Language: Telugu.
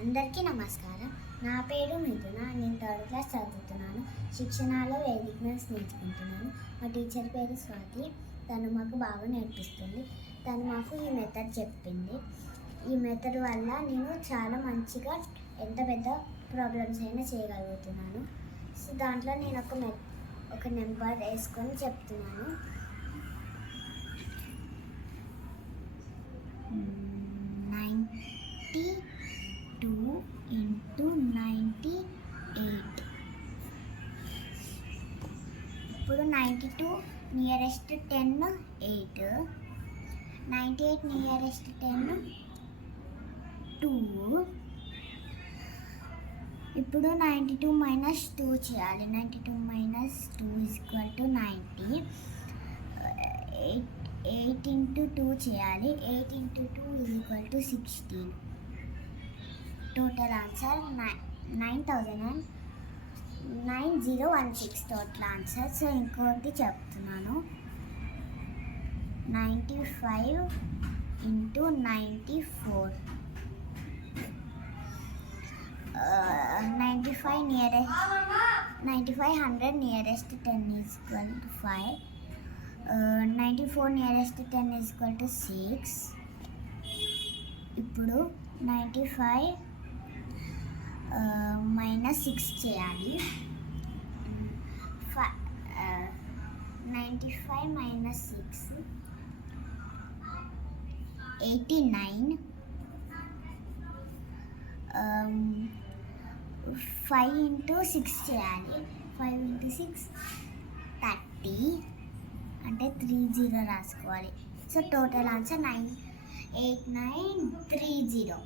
అందరికీ నమస్కారం. నా పేరు మిథున. నేను థర్డ్ క్లాస్ చదువుతున్నాను. శిక్షణలో వేదిక మ్యాథ్స్ నేర్చుకుంటున్నాను. మా టీచర్ పేరు స్వాతి. తను మాకు బాగా నేర్పిస్తుంది. తను మాకు ఈ మెథడ్ చెప్పింది. ఈ మెథడ్ వల్ల నేను చాలా మంచిగా ఎంత పెద్ద ప్రాబ్లమ్స్ అయినా చేయగలుగుతున్నాను. సో దాంట్లో నేను ఒక నెంబర్ వేసుకొని చెప్తున్నాను. 92 into 98. ఇప్పుడు 92 నియరెస్ట్ 10 8, 98 నియరెస్ట్ 10 2. ఇప్పుడు 92 minus 2 చేయాలి. 92 minus 2 is equal to 90. 8 into 2 చేయాలి. 8 into 2 is equal to 16. Total answer 9016 total answer. So ఇంకోటి చెప్తున్నాను. 95 into 94. 95 100 nearest 10 is equal to 5. 94 nearest 10 is equal to 6. ఇప్పుడు 95 minus 6 చేయాలి. 95 minus 6 89. 5 into 6 చేయాలి. 5 into 6 30. అంటే 30 రాసుకోవాలి. So total answer 98930.